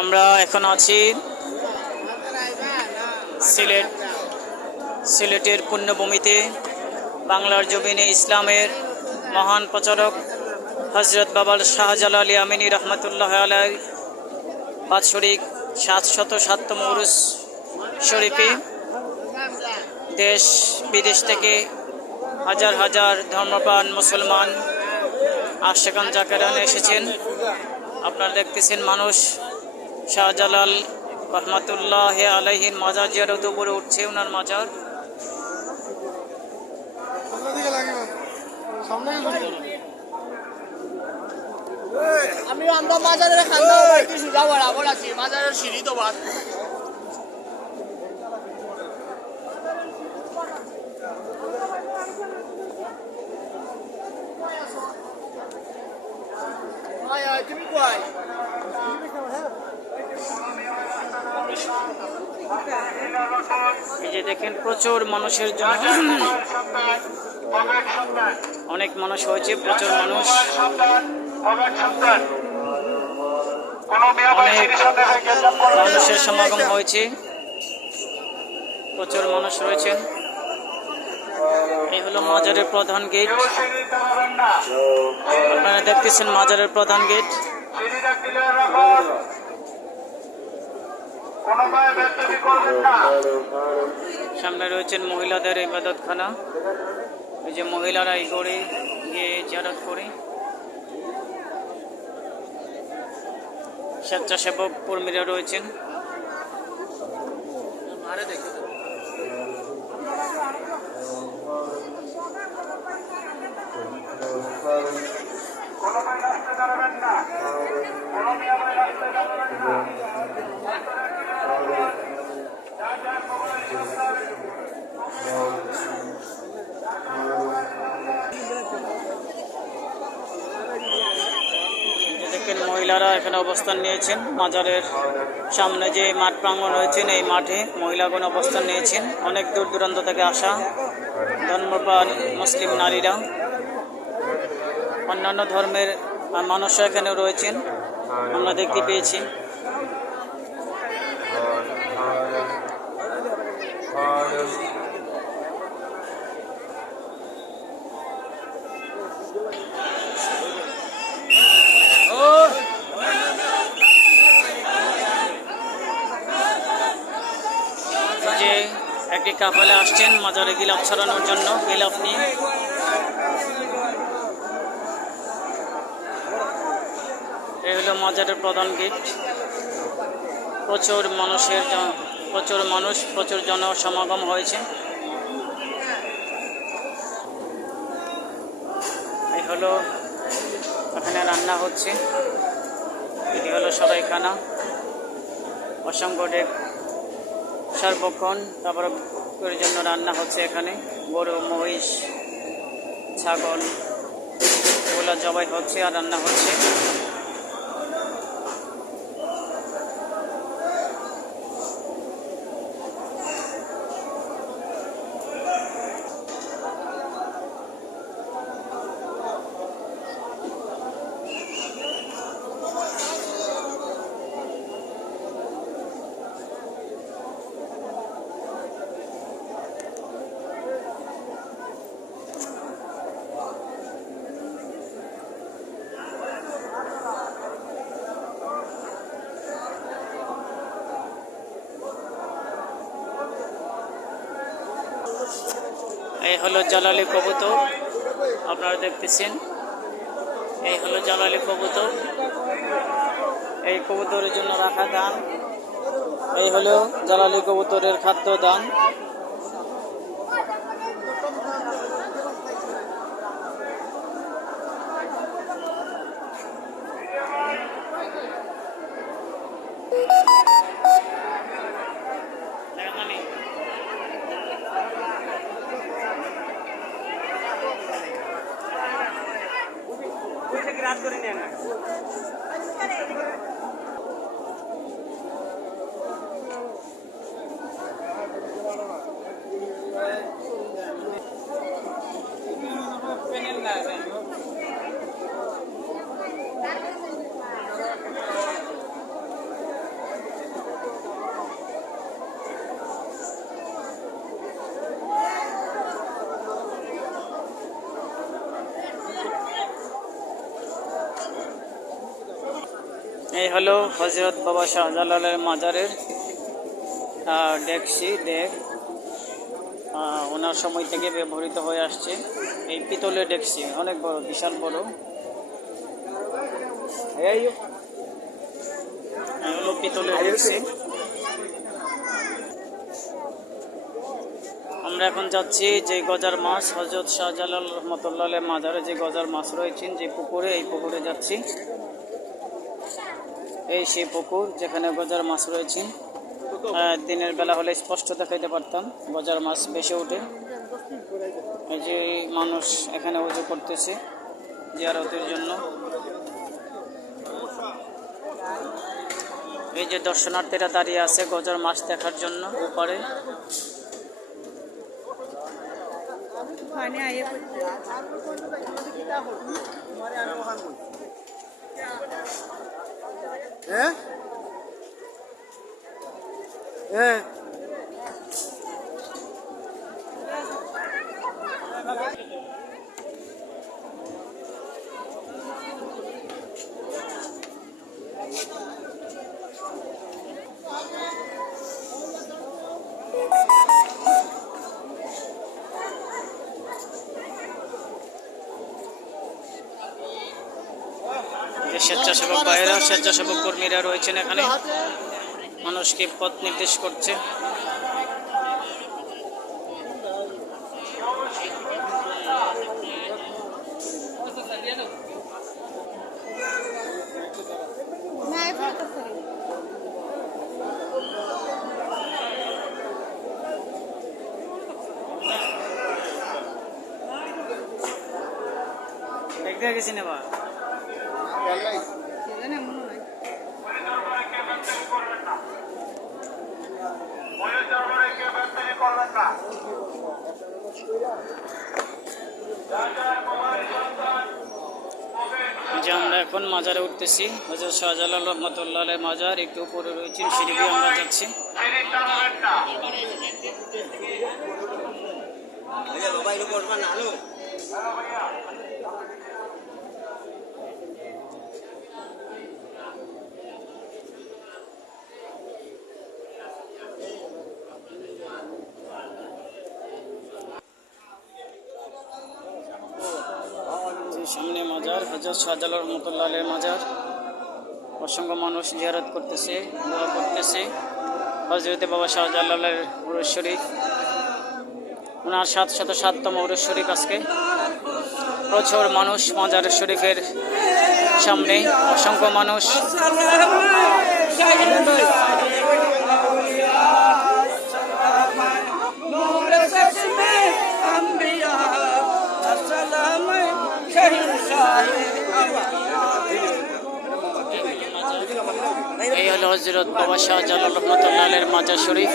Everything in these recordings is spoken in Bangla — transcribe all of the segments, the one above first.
আমরা এখন আছি সিলেটের পুণ্যভূমিতে। বাংলার জমিনে ইসলামের মহান প্রচারক হজরত বাবার শাহজালাল আমিনী রহমতুল্লাহ আলাই বাৎসরিক 707তম উরুস শরীফে দেশ বিদেশ থেকে হাজার হাজার ধর্মপ্রাণ মুসলমান আশিকান জাকেরান এসেছেন। আপনারা দেখতেছেন মানুষ শাহজালাল রহমতুল্লাহ আলাইহির মাজার জিয়ারত উপরে উঠছে। ওনার মাজার আমরা মাজারের খান্দা সুজা বরাবর আছি, মাজারের সিঁড়ি তো বাদ। তুমি কয় এই যে দেখেন প্রচুর মানুষের জন্য অনেক মানুষ হয়েছে, প্রচুর মানুষ, অনেক মানুষের সমাগম হয়েছে, প্রচুর মানুষ রয়েছেন। এই হলো মাজারের প্রধান গেট। আপনারা দেখতেছেন মাজারের প্রধান গেট। সামনে রয়েছেন মহিলাদের ইবাদতখানা। এই যে মহিলারা এই গড়ে গিয়ে জিয়ারত করে। স্বেচ্ছাসেবক কর্মীরা রয়েছেন। দেখেন মহিলারা এখানে অবস্থান নিয়েছেন। মাজারের সামনে যে মাঠ প্রাঙ্গণ রয়েছেন, এই মাঠে মহিলাগণ অবস্থান নিয়েছেন। অনেক দূর দূরান্ত থেকে আসা ধর্মপ্রাণ মুসলিম নারীরা, অন্যান্য ধর্মের মানুষরা এখানে রয়েছেন, আমরা দেখতে পেয়েছি। যে একটি কাফেলা আসছেন মাজারে গিলাফ ছড়ানোর জন্য, গিলাফ নিয়ে। এই হলো মাজারের প্রধান গেট। প্রচুর জনসমাগম হয়েছে। এই হলো এখানে রান্না হচ্ছে। এটি হলো সরাইখানা। অসংখ্য সর্বক্ষণ তারপরে জন্য রান্না হচ্ছে এখানে। গরু, মহিষ, ছাগল এগুলো জবাই হচ্ছে আর রান্না হচ্ছে। এই হলো জালালি কবুতর, আপনারা দেখতেছেন। এই হলো জালালি কবুতর, এই কবুতরের জন্য রাখা দান। এই হলো জালালি কবুতরের খাদ্য দান। রাত করে নেন না। এই হলো হজরত বাবা শাহজালালের মাজারের ডেকসি দেখ ওনার সময় থেকে ব্যবহৃত হয়ে আসছে। এই পিতলের ডেকসি অনেক বড়, বিশাল বড়। এই হলো পিতলের ডেকসি। আমরা এখন যাচ্ছি যে গজার মাছ হজরত শাহজালাল রহমতুল্লাহের মাজারে যে গজার মাছ রয়েছেন যে পুকুরে, এই পুকুরে যাচ্ছি। এই সেই পুকুর যেখানে গজার মাছ রয়েছেন। দিনের বেলা হলে স্পষ্ট দেখাইতে পারতাম, গজার মাছ বেশি ওঠে। এই যে মানুষ এখানে উজু করতেছে জিয়ারতের জন্য। এই যে দর্শনার্থীরা দাঁড়িয়ে আছে গজার মাছ দেখার জন্য উপরে। যে স্বেচ্ছাসেবক ভাইয়েরা, স্বেচ্ছাসেবক কর্মীরা রয়েছেন এখানে, মানুষকে পথ নির্দেশ করছে। দেখতে গেছি না বা যে আমরা এখন মাজারে উঠতেছি। হযরত শাহজালাল রহমতুল্লাহ মাজার একটু উপরে রয়েছেন, সিঁড়ি দিয়ে আমরা যাচ্ছি। সামনে মাজার হযরত শাহজালাল রহমতুল্লাহ মাজার। অসংখ্য মানুষ জিয়ারত করতেছে, দোয়া করতেছে। হযরত বাবা শাহজালালের উরুস শরীফ, ওনার 707তম উরুস শরীফ আজকে। প্রচুর মানুষ মাজার শরীফের সামনে, অসংখ্য মানুষ। এই হলো হযরত বাবা শাহজালাল রহমতুল্লাহের মাজার শরীফ।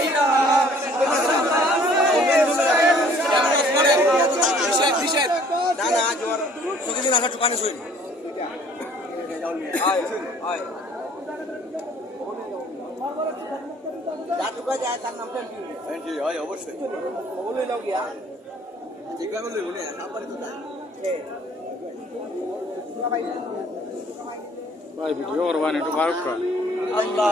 ভাই ভিডিও করবান একটু ফারুক আল্লাহ